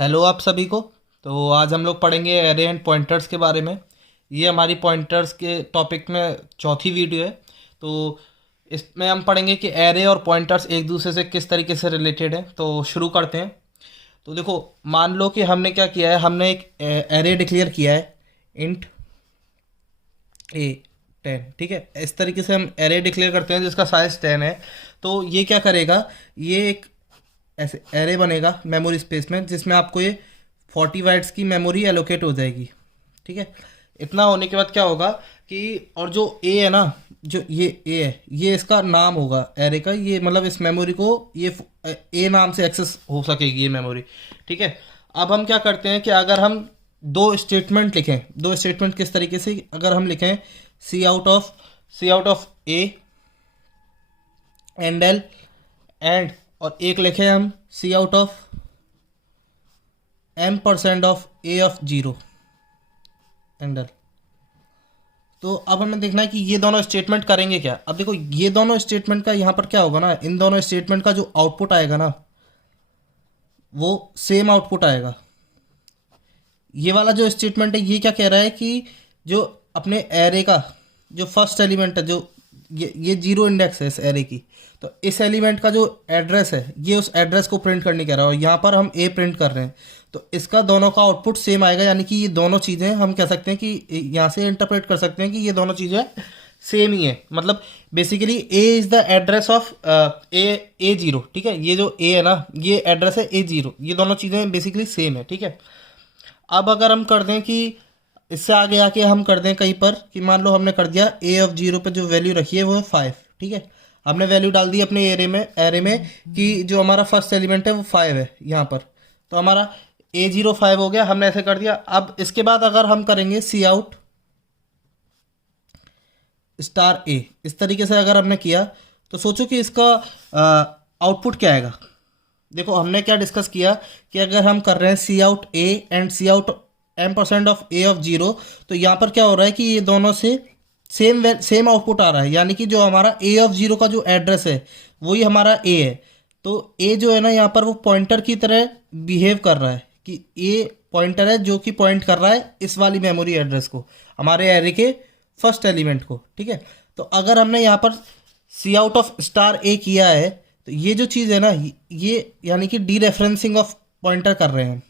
Hello आप सभी को। तो आज हम लोग पढ़ेंगे एरे एंड पॉइंटर्स के बारे में। ये हमारी पॉइंटर्स के टॉपिक में चौथी वीडियो है। तो इसमें हम पढ़ेंगे कि एरे और पॉइंटर्स एक दूसरे से किस तरीके से रिलेटेड है। तो शुरू करते हैं। तो देखो, मान लो कि हमने क्या किया है, हमने एक एरे डिक्लेयर किया है, इंट ए 10। ठीक है, इस तरीके से हम एरे डिक्लेयर करते हैं जिसका साइज 10 है। तो ये क्या करेगा, ये एक ऐसे एरे बनेगा मेमोरी स्पेस में, जिसमें आपको ये 40 बाइट्स की मेमोरी एलोकेट हो जाएगी। ठीक है, इतना होने के बाद क्या होगा कि, और जो ए है ना, जो ये ए है, ये इसका नाम होगा एरे का। ये मतलब इस मेमोरी को ये ए नाम से एक्सेस हो सकेगी ये मेमोरी। ठीक है, अब हम क्या करते हैं कि अगर हम दो स्टेटमेंट लिखें, दो स्टेटमेंट किस तरीके से, अगर हम लिखें C out of A end L end, और एक लिखे हम C out of m% of A of zero end L. तो अब हमें देखना है कि ये दोनों स्टेटमेंट करेंगे क्या। अब देखो, ये दोनों स्टेटमेंट का यहाँ पर क्या होगा ना, इन दोनों स्टेटमेंट का जो आउटपुट आएगा ना, वो सेम आउटपुट आएगा। ये वाला जो स्टेटमेंट है, ये क्या कह रहा है कि जो अपने एरे का जो फर्स्ट एलिमेंट है, जो ये जीरो इंडेक्स है इस एरे की, तो इस एलिमेंट का जो एड्रेस है, ये उस एड्रेस को प्रिंट करने कह रहा है, और यहाँ पर हम ए प्रिंट कर रहे हैं। तो इसका दोनों का आउटपुट सेम आएगा, यानी कि ये दोनों चीज़ें हम कह सकते हैं कि यहाँ से इंटरप्रेट कर सकते हैं कि ये दोनों चीज़ें सेम ही है। मतलब basically A is the address of A zero. ठीक है, ये जो ए है ना, ये एड्रेस है ए जीरो। ये दोनों चीज़ें बेसिकली सेम है। ठीक है, अब अगर हम कर दें कि इससे आगे आके हम कर दें कहीं पर कि मान लो हमने कर दिया ए ऑफ जीरो पे जो वैल्यू रखी है वो है 5। ठीक है, हमने वैल्यू डाल दी अपने एरे में कि जो हमारा फर्स्ट एलिमेंट है वो 5 है यहाँ पर। तो हमारा A05 हो गया, हमने ऐसे कर दिया। अब इसके बाद अगर हम करेंगे सी आउट स्टार ए, इस तरीके से अगर हमने किया, तो सोचो कि इसका आउटपुट क्या आएगा। देखो, हमने क्या डिस्कस किया कि अगर हम कर रहे हैं C out A and C out m% of A of zero, तो यहाँ पर क्या हो रहा है कि ये दोनों से सेम आउटपुट आ रहा है, यानी कि जो हमारा ए ऑफ जीरो का जो एड्रेस है वही हमारा ए है। तो ए जो है ना, यहाँ पर वो पॉइंटर की तरह बिहेव कर रहा है कि ए पॉइंटर है जो कि पॉइंट कर रहा है इस वाली मेमोरी एड्रेस को, हमारे एरे के फर्स्ट एलिमेंट को। ठीक है, तो अगर हमने यहाँ पर सी आउट ऑफ स्टार ए किया है, तो ये जो चीज़ है ना, ये यानी कि डी रेफरेंसिंग ऑफ पॉइंटर कर रहे हैं।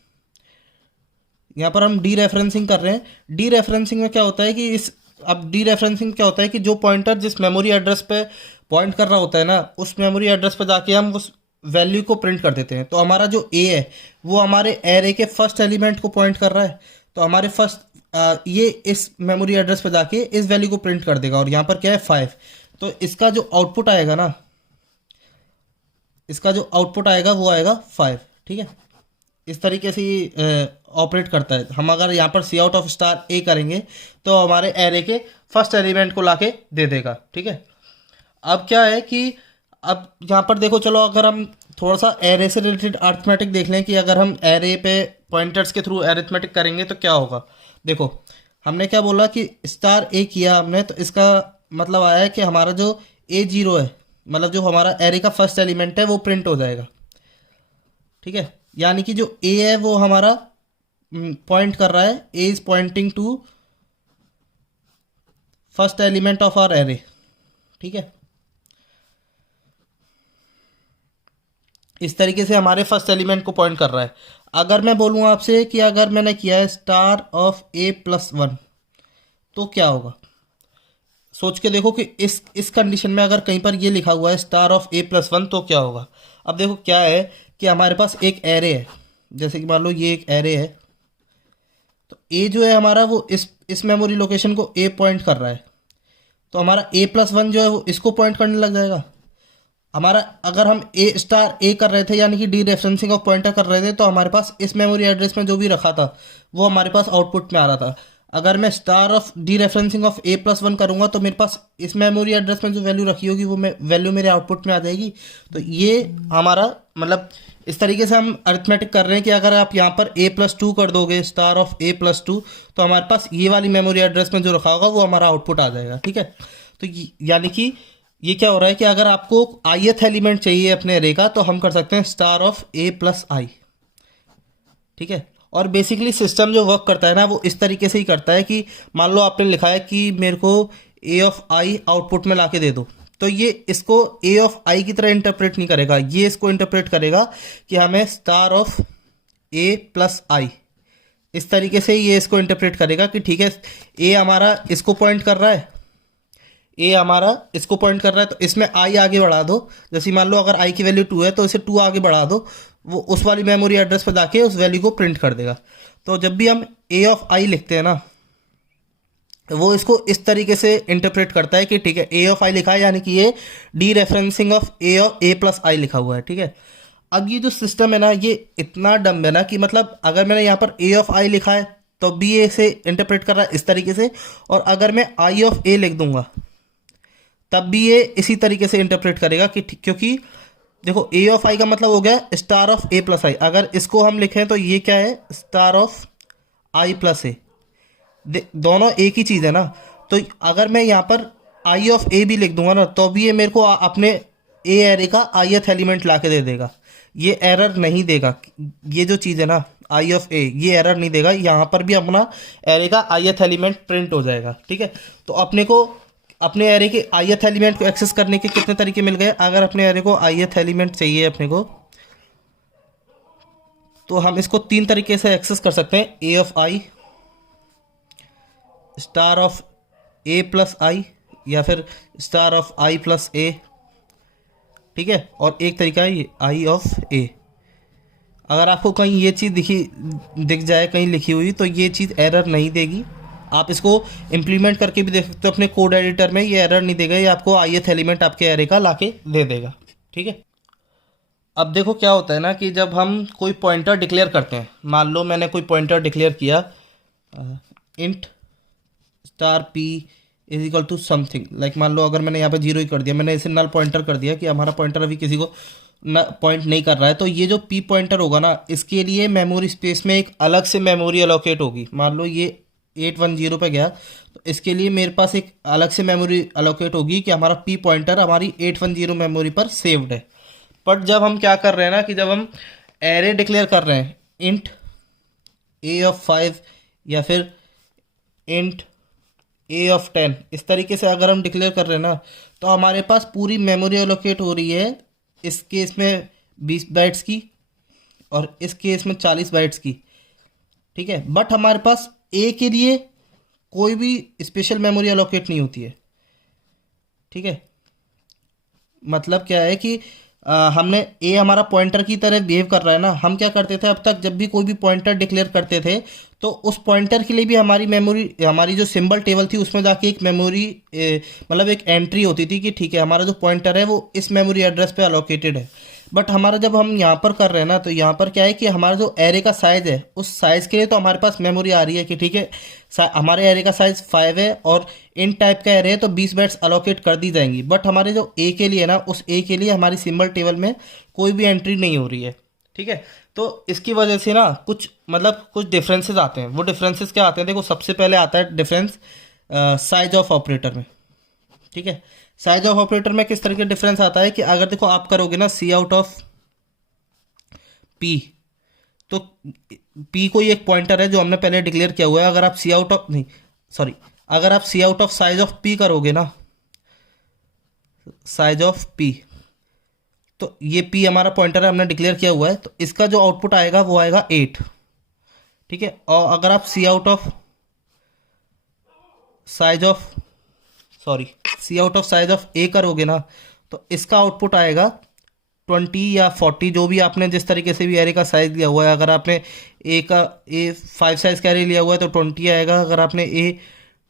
यहाँ पर हम डी रेफरेंसिंग कर रहे हैं। डी रेफरेंसिंग में क्या होता है कि अब डी रेफरेंसिंग क्या होता है कि जो पॉइंटर जिस मेमोरी एड्रेस पे पॉइंट कर रहा होता है ना, उस मेमोरी एड्रेस पे जाके हम उस वैल्यू को प्रिंट कर देते हैं। तो हमारा जो ए है वो हमारे एरे के फर्स्ट एलिमेंट को पॉइंट कर रहा है, तो हमारे ये इस मेमोरी एड्रेस पे जाके इस वैल्यू को प्रिंट कर देगा, और यहाँ पर क्या है 5। तो इसका जो आउटपुट आएगा ना, इसका जो आउटपुट आएगा वो आएगा 5। ठीक है, इस तरीके से ऑपरेट करता है। हम अगर यहाँ पर सी आउट ऑफ स्टार ए करेंगे तो हमारे एरे के फर्स्ट एलिमेंट को लाके दे देगा। ठीक है, अब क्या है कि अब यहाँ पर देखो, चलो अगर हम थोड़ा सा एरे से रिलेटेड अर्थमेटिक देख लें कि अगर हम एरे पे पॉइंटर्स के थ्रू अरिथमेटिक करेंगे तो क्या होगा। देखो, हमने क्या बोला कि स्टार ए किया हमने, तो इसका मतलब आया है कि हमारा जो ए जीरो है, मतलब जो हमारा एरे का फर्स्ट एलिमेंट है वो प्रिंट हो जाएगा। ठीक है, यानी कि जो ए है वो हमारा पॉइंट कर रहा है, A is pointing to first element of our array. ठीक है, इस तरीके से हमारे फर्स्ट एलिमेंट को पॉइंट कर रहा है। अगर मैं बोलूँ आपसे कि अगर मैंने किया है स्टार ऑफ A+1, तो क्या होगा। सोच के देखो कि इस कंडीशन में अगर कहीं पर ये लिखा हुआ है स्टार ऑफ A+1 तो क्या होगा। अब देखो क्या है कि हमारे पास एक एरे है, जैसे कि मान लो ये एक एरे है, तो ए जो है हमारा वो इस मेमोरी लोकेशन को ए पॉइंट कर रहा है, तो हमारा A+1 जो है वो इसको पॉइंट करने लग जाएगा। हमारा अगर हम ए स्टार ए कर रहे थे, यानी कि डी रेफरेंसिंग ऑफ पॉइंटर कर रहे थे, तो हमारे पास इस मेमोरी एड्रेस में जो भी रखा था वो हमारे पास आउटपुट में आ रहा था। अगर मैं star of D referencing of A+1 करूँगा तो मेरे पास इस मेमोरी एड्रेस में जो वैल्यू रखी होगी वो वैल्यू मेरे आउटपुट में आ जाएगी। तो ये हमारा मतलब इस तरीके से हम अरिथमेटिक कर रहे हैं कि अगर आप यहाँ पर A+2 कर दोगे, स्टार ऑफ A+2, तो हमारे पास ये वाली मेमोरी एड्रेस में जो रखा होगा वो हमारा आउटपुट आ जाएगा। ठीक है, तो यानी कि ये क्या हो रहा है कि अगर आपको ith एलिमेंट चाहिए अपने एरे का, तो हम कर सकते हैं स्टार ऑफ A+i। ठीक है। और बेसिकली सिस्टम जो वर्क करता है ना वो इस तरीके से ही करता है कि मान लो आपने लिखा है कि मेरे को ए ऑफ आई आउटपुट में ला के दे दो, तो ये इसको ए ऑफ आई की तरह इंटरप्रेट नहीं करेगा, ये इसको इंटरप्रेट करेगा कि हमें स्टार ऑफ ए प्लस आई, इस तरीके से ये इसको इंटरप्रेट करेगा कि ठीक है ए हमारा इसको पॉइंट कर रहा है, ए हमारा इसको पॉइंट कर रहा है, तो इसमें आई आगे बढ़ा दो। जैसे मान लो अगर आई की वैल्यू 2 है तो इसे 2 आगे बढ़ा दो, वो उस वाली मेमोरी एड्रेस पर जाके उस वैल्यू को प्रिंट कर देगा। तो जब भी हम ए ऑफ आई लिखते हैं ना, वो इसको इस तरीके से इंटरप्रेट करता है कि ठीक है ए ऑफ आई लिखा है, यानी कि ये dereferencing of A plus I लिखा हुआ है, ठीक है। अब ये जो सिस्टम है ना ये इतना डम है ना कि मतलब अगर मैंने यहाँ पर ए ऑफ आई लिखा है तो भी ये इसे इंटरप्रेट कर रहा है इस तरीके से, और अगर मैं आई ऑफ ए लिख दूंगा तब भी ये इसी तरीके से इंटरप्रेट करेगा कि क्योंकि देखो ए ऑफ आई का मतलब हो गया स्टार ऑफ ए प्लस आई, अगर इसको हम लिखें तो ये क्या है स्टार ऑफ आई प्लस ए, दोनों एक ही चीज़ है ना। तो अगर मैं यहाँ पर आई ऑफ ए भी लिख दूंगा ना तो भी ये मेरे को अपने ए एरे का आईएथ एलिमेंट ला के दे देगा, ये एरर नहीं देगा। ये जो चीज़ है ना आई ऑफ ए, ये एरर नहीं देगा, यहाँ पर भी अपना एरे का आईएथ एलिमेंट प्रिंट हो जाएगा, ठीक है। तो अपने को अपने एरे के आईएथ एलिमेंट को एक्सेस करने के कितने तरीके मिल गए। अगर अपने एरे को आईएथ एलिमेंट चाहिए अपने को, तो हम इसको 3 तरीके से एक्सेस कर सकते हैं, A of I, star of A plus I, या फिर star of I plus A, ठीक है। और एक तरीका है आई ऑफ ए। अगर आपको कहीं ये चीज़ दिख जाए कहीं लिखी हुई तो ये चीज़ एरर नहीं देगी, आप इसको इम्प्लीमेंट करके भी देख सकते हो अपने कोड एडिटर में, ये एरर नहीं देगा, ये आपको आईएथ एलिमेंट आपके एरे का लाके दे देगा, ठीक है। अब देखो क्या होता है ना कि जब हम कोई पॉइंटर डिक्लेयर करते हैं, मान लो मैंने कोई पॉइंटर डिक्लेयर किया int star P is equal to something, like मान लो अगर मैंने यहाँ पे 0 ही कर दिया, मैंने इसे नल पॉइंटर कर दिया कि हमारा पॉइंटर अभी किसी को न पॉइंट नहीं कर रहा है, तो ये जो पी पॉइंटर होगा ना इसके लिए मेमोरी स्पेस में एक अलग से मेमोरी अलोकेट होगी। मान लो ये 810 पे गया तो इसके लिए मेरे पास एक अलग से मेमोरी अलोकेट होगी कि हमारा पी पॉइंटर हमारी 810 मेमोरी पर सेव्ड है। बट जब हम क्या कर रहे हैं ना कि जब हम एरे डिक्लेयर कर रहे हैं इंट ए ऑफ 5 या फिर इंट ए ऑफ 10, इस तरीके से अगर हम डिक्लेयर कर रहे हैं ना तो हमारे पास पूरी मेमोरी अलोकेट हो रही है, इस केस में 20 बाइट्स की और इस केस में 40 बाइट्स की, ठीक है। बट हमारे पास ए के लिए कोई भी स्पेशल मेमोरी अलोकेट नहीं होती है, ठीक है। मतलब क्या है कि हमने ए हमारा पॉइंटर की तरह बिहेव कर रहा है ना, हम क्या करते थे अब तक जब भी कोई भी पॉइंटर डिक्लेयर करते थे तो उस पॉइंटर के लिए भी हमारी मेमोरी, हमारी जो सिंबल टेबल थी उसमें जाके एक मेमोरी मतलब एक एंट्री होती थी कि ठीक है हमारा जो पॉइंटर है वो इस मेमोरी एड्रेस पे अलोकेटेड है। बट हमारा जब हम यहाँ पर कर रहे हैं ना तो यहाँ पर क्या है कि हमारा जो एरे का साइज़ है उस साइज़ के लिए तो हमारे पास मेमोरी आ रही है कि ठीक है हमारे एरे का साइज़ 5 है और इन टाइप का एरे है तो 20 बाइट्स अलोकेट कर दी जाएंगी। बट हमारे जो ए के लिए ना उस ए के लिए हमारी सिंबल टेबल में कोई भी एंट्री नहीं हो रही है, ठीक है। तो इसकी वजह से ना कुछ मतलब कुछ डिफरेंसेस आते हैं। वो डिफरेंसेस क्या आते हैं, देखो सबसे पहले आता है डिफरेंस साइज ऑफ ऑपरेटर में, ठीक है। साइज ऑफ ऑपरेटर में किस तरह के डिफरेंस आता है कि अगर देखो आप करोगे ना सी आउट ऑफ पी, तो पी कोई एक पॉइंटर है जो हमने पहले डिक्लेयर किया हुआ है। अगर आप सी आउट ऑफ नहीं सॉरी अगर आप C out of size of P करोगे ना, साइज ऑफ पी, तो ये पी हमारा पॉइंटर है हमने डिक्लेयर किया हुआ है, तो इसका जो आउटपुट आएगा वो आएगा 8, ठीक है। और अगर आप C out of size of C out of size of A करोगे ना तो इसका आउटपुट आएगा 20 या 40, जो भी आपने जिस तरीके से भी एरे का साइज लिया हुआ है। अगर आपने ए 5 साइज का एरे लिया हुआ है तो 20 आएगा, अगर आपने ए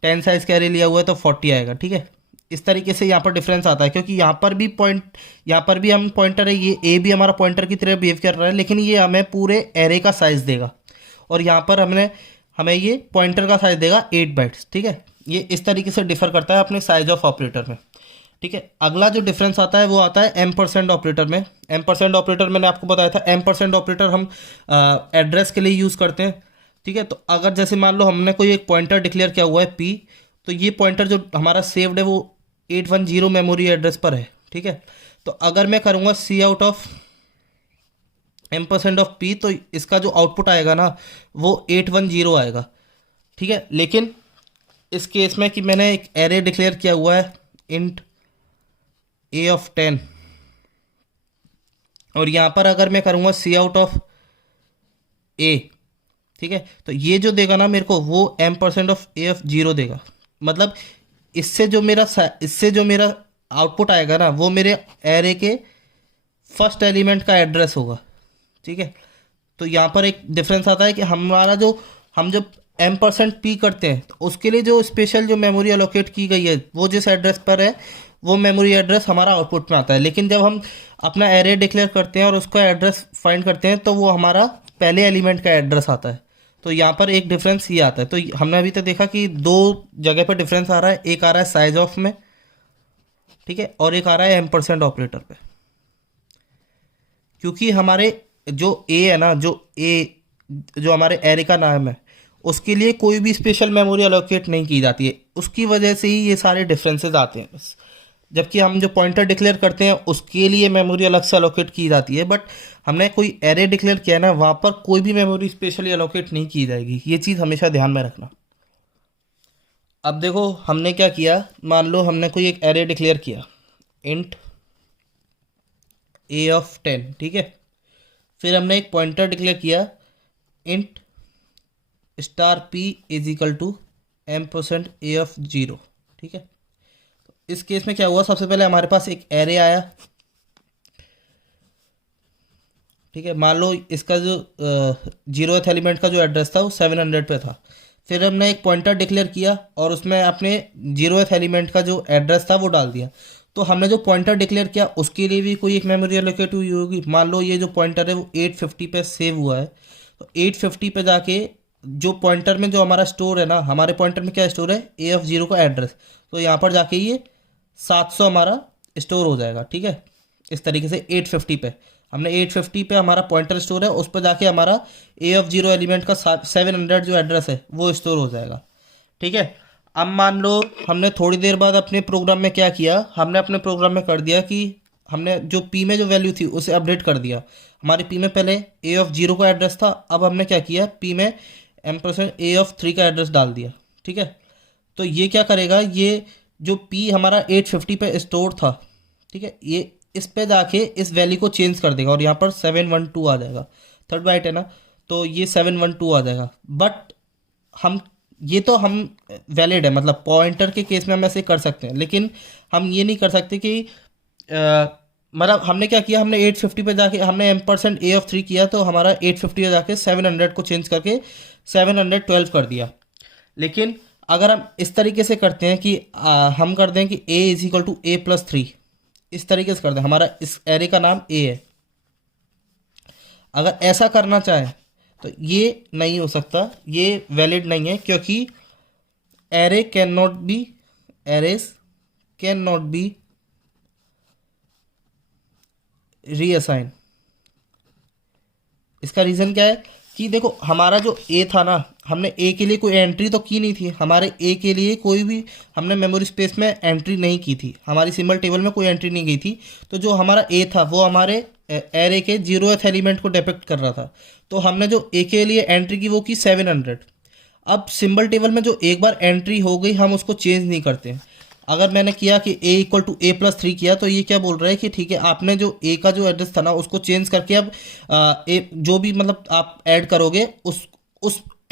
10 साइज का एरे लिया हुआ है तो 40 आएगा, ठीक है। इस तरीके से यहाँ पर डिफरेंस आता है क्योंकि यहाँ पर भी हम पॉइंटर है, ये ए भी हमारा पॉइंटर की तरह बिहेव कर रहा है लेकिन ये हमें पूरे एरे का साइज देगा, और यहाँ पर हमें ये पॉइंटर का साइज देगा 8 बाइट्स, ठीक है। ये इस तरीके से डिफर करता है अपने साइज ऑफ ऑपरेटर में, ठीक है। अगला जो डिफरेंस आता है वो आता है एम% ऑपरेटर में। एम% ऑपरेटर मैंने आपको बताया था, एम% ऑपरेटर हम एड्रेस के लिए यूज़ करते हैं, ठीक है। तो अगर जैसे मान लो हमने कोई एक पॉइंटर डिक्लेयर किया हुआ है पी, तो ये पॉइंटर जो हमारा सेव्ड है वो 810 मेमोरी एड्रेस पर है, ठीक है। तो अगर मैं करूँगा सी आउट ऑफ m%, तो इसका जो आउटपुट आएगा ना वो 810 आएगा। ठीक है, लेकिन इस केस में कि मैंने एक एरे डिक्लेयर किया हुआ है इंट a(10), और यहाँ पर अगर मैं करूँगा Cout(a), ठीक है, तो ये जो देगा ना मेरे को वो m%(a)(0) देगा। मतलब इससे जो मेरा आउटपुट आएगा ना वो मेरे एरे के फर्स्ट एलिमेंट का एड्रेस होगा। ठीक है, तो यहाँ पर एक डिफरेंस आता है कि हमारा जो हम जब m%p करते हैं तो उसके लिए जो स्पेशल जो मेमोरी एलोकेट की गई है वो जिस एड्रेस पर है वो मेमोरी एड्रेस हमारा आउटपुट में आता है। लेकिन जब हम अपना एरे डिक्लेयर करते हैं और उसका एड्रेस फाइंड करते हैं तो वो हमारा पहले एलिमेंट का एड्रेस आता है। तो यहाँ पर एक डिफरेंस ये आता है। तो हमने अभी तक देखा कि दो जगह पर डिफरेंस आ रहा है, एक आ रहा है साइज ऑफ में, ठीक है, और एक आ रहा है m% ऑपरेटर पे। क्योंकि हमारे जो ए है ना, जो हमारे एरे का नाम है उसके लिए कोई भी स्पेशल मेमोरी अलोकेट नहीं की जाती है, उसकी वजह से ही ये सारे डिफरेंसेस आते हैं बस। जबकि हम जो पॉइंटर डिक्लेयर करते हैं उसके लिए मेमोरी अलग से अलोकेट की जाती है, बट हमने कोई एरे डिक्लेयर किया है ना वहाँ पर कोई भी मेमोरी स्पेशली अलोकेट नहीं की जाएगी। ये चीज़ हमेशा ध्यान में रखना। अब देखो हमने क्या किया, मान लो हमने कोई एक एरे डिक्लेयर किया इंट a(10), ठीक है, फिर हमने एक पॉइंटर डिक्लेयर किया इंट p = m%a(0), ठीक है। तो इस केस में क्या हुआ, सबसे पहले हमारे पास एक एरे आया, ठीक है, मान लो इसका जो 0th एलिमेंट का जो एड्रेस था वो 700 पे था। फिर हमने एक पॉइंटर डिक्लेयर किया और उसमें अपने 0th एलिमेंट का जो एड्रेस था वो डाल दिया। तो हमने जो पॉइंटर डिक्लेयर किया उसके लिए भी कोई एक मेमोरी एलोकेट हुई होगी। मान लो ये जो पॉइंटर है वो 850 पे सेव हुआ है, तो 850 पे जाके जो पॉइंटर में जो हमारा स्टोर है ना, हमारे पॉइंटर में क्या स्टोर है, a(0) का एड्रेस, तो यहाँ पर जाके ये 700 हमारा स्टोर हो जाएगा। ठीक है, इस तरीके से 850 पे हमने 850 पे हमारा पॉइंटर स्टोर है, उस पर जाके हमारा a(0) एलिमेंट का 700 जो एड्रेस है वो स्टोर हो जाएगा। ठीक है, अब मान लो हमने थोड़ी देर बाद अपने प्रोग्राम में क्या किया, हमने अपने प्रोग्राम में कर दिया कि हमने जो p में जो वैल्यू थी उसे अपडेट कर दिया। हमारे p में पहले a(0) का एड्रेस था, अब हमने क्या किया, p में m%a(3) का एड्रेस डाल दिया। ठीक है, तो ये क्या करेगा, ये जो p हमारा 850 पे स्टोर था, ठीक है, ये इस पे जाके इस वैल्यू को चेंज कर देगा और यहाँ पर 712 आ जाएगा। थर्ड बाइट है ना, तो ये 712 आ जाएगा। बट हम वैलिड है, मतलब पॉइंटर के केस में हम ऐसे कर सकते हैं, लेकिन हम ये नहीं कर सकते कि मतलब हमने क्या किया, हमने 850 पे जाके हमने m%a(3) किया, तो हमारा 850 पे जाके 700 को चेंज करके 712 कर दिया। लेकिन अगर हम इस तरीके से करते हैं कि हम कर दें कि a = a+3, इस तरीके से कर दें, हमारा इस एरे का नाम a है, अगर ऐसा करना चाहें तो ये नहीं हो सकता, ये वैलिड नहीं है, क्योंकि arrays can not be reassign. इसका रीज़न क्या है कि देखो हमारा जो ए था ना, हमने ए के लिए कोई एंट्री तो की नहीं थी, हमारे ए के लिए कोई भी हमने मेमोरी स्पेस में एंट्री नहीं की थी, हमारी सिंबल टेबल में कोई एंट्री नहीं गई थी। तो जो हमारा ए था वो हमारे एरे के 0th एलिमेंट को डिपिक्ट कर रहा था, तो हमने जो ए के लिए एंट्री की वो की 700। अब सिंबल टेबल में जो एक बार एंट्री हो गई हम उसको चेंज नहीं करते। अगर मैंने किया कि a = a+3 किया, तो ये क्या बोल रहा है कि ठीक है, आपने जो a का जो एड्रेस था ना उसको चेंज करके अब a जो भी मतलब आप ऐड करोगे उस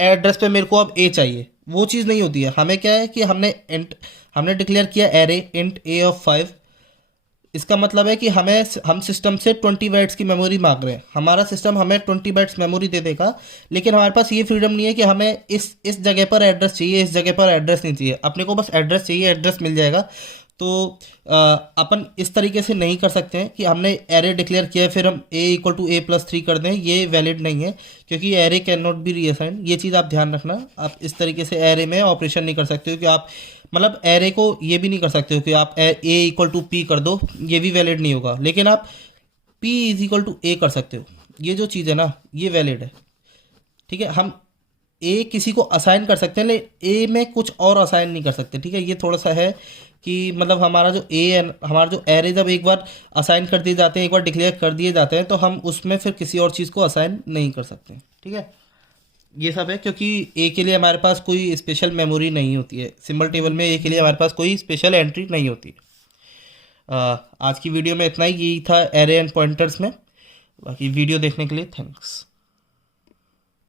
एड्रेस पे मेरे को अब a चाहिए, वो चीज़ नहीं होती है। हमें क्या है कि हमने डिक्लेयर किया एरे इंट a(5), इसका मतलब है कि हम सिस्टम से 20 बाइट्स की मेमोरी मांग रहे हैं, हमारा सिस्टम हमें 20 बाइट्स मेमोरी दे देगा, लेकिन हमारे पास ये फ्रीडम नहीं है कि हमें इस जगह पर एड्रेस चाहिए, इस जगह पर एड्रेस नहीं चाहिए, अपने को बस एड्रेस चाहिए, एड्रेस मिल जाएगा। तो अपन इस तरीके से नहीं कर सकते हैं कि हमने एरे डिक्लेयर किया है फिर हम a = a+3 कर दें, ये वैलिड नहीं है, क्योंकि array can not be reassign. ये चीज़ आप ध्यान रखना, आप इस तरीके से एरे में ऑपरेशन नहीं कर सकते हो कि आप मतलब एरे को ये भी नहीं कर सकते हो कि आप a = p कर दो, ये भी वैलिड नहीं होगा, लेकिन आप p = a कर सकते हो। ये जो चीज़ है ना ये वैलिड है। ठीक है, हम ए किसी को असाइन कर सकते हैं, लेकिन ए में कुछ और असाइन नहीं कर सकते। ठीक है, ये थोड़ा सा है कि मतलब हमारा जो ए है, हमारा जो एरे जब एक बार असाइन कर दिए जाते हैं, एक बार डिक्लेयर कर दिए जाते हैं, तो हम उसमें फिर किसी और चीज़ को असाइन नहीं कर सकते। ठीक है, ये सब है क्योंकि ए के लिए हमारे पास कोई स्पेशल मेमोरी नहीं होती है, सिंबल टेबल में ए के लिए हमारे पास कोई स्पेशल एंट्री नहीं होती है। आज की वीडियो में इतना ही, यही था एरे एंड पॉइंटर्स में। बाकी वीडियो देखने के लिए थैंक्स।